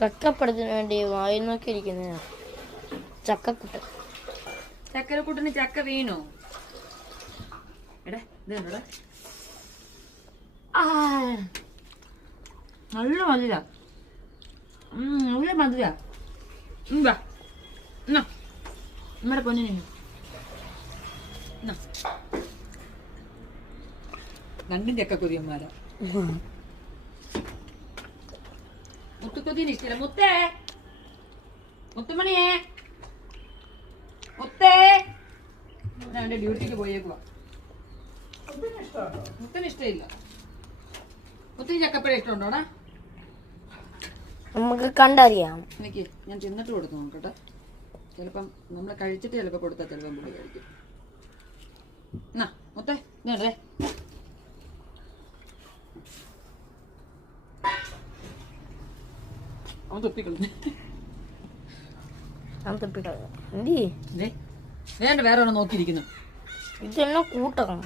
ചക്കപ്പടത്തിന് വേണ്ടി വായി നോക്കിയിരിക്കുന്ന ചക്കക്കുട്ടൻ. ചക്കരക്കുട്ടന് ചക്ക വീണോ? എടാ ഇതെടാ, നല്ല മധുര, നല്ല മധുര. നമ്മുടെ പൊന്നിന് രണ്ടും ചക്കക്കൊതിയന്മാരാ. മുത്തുക്കൊതിന് ഇഷ്ടമല്ല. മുത്തേ, മുത്തുമണിയേ, മുത്തേ. അവന്റെ ഡ്യൂട്ടിക്ക് പോയേക്കുവാ. മുത്തിന് ഇഷ്ടമില്ല. മുത്തിന് ചക്കപ്പഴം ഇഷ്ടമുണ്ടോടാ? നമുക്ക് കണ്ടറിയാം. എനിക്ക് ഞാൻ തിന്നിട്ട് കൊടുത്തു നോക്കട്ടെ. ചിലപ്പം നമ്മളെ കഴിച്ചിട്ട് ചിലപ്പോ കൊടുത്താൽ ചിലപ്പം പുള്ളി കഴിക്കും. എന്നാ മുത്തേ ഇങ്ങോട്ടേ. അവൻ തൊപ്പിക്കളഞ്ഞു. എന്തി വേണ്ട, വേറെ ഒന്നും നോക്കിയിരിക്കുന്നു. ഇതെല്ലാം കൂട്ടണം.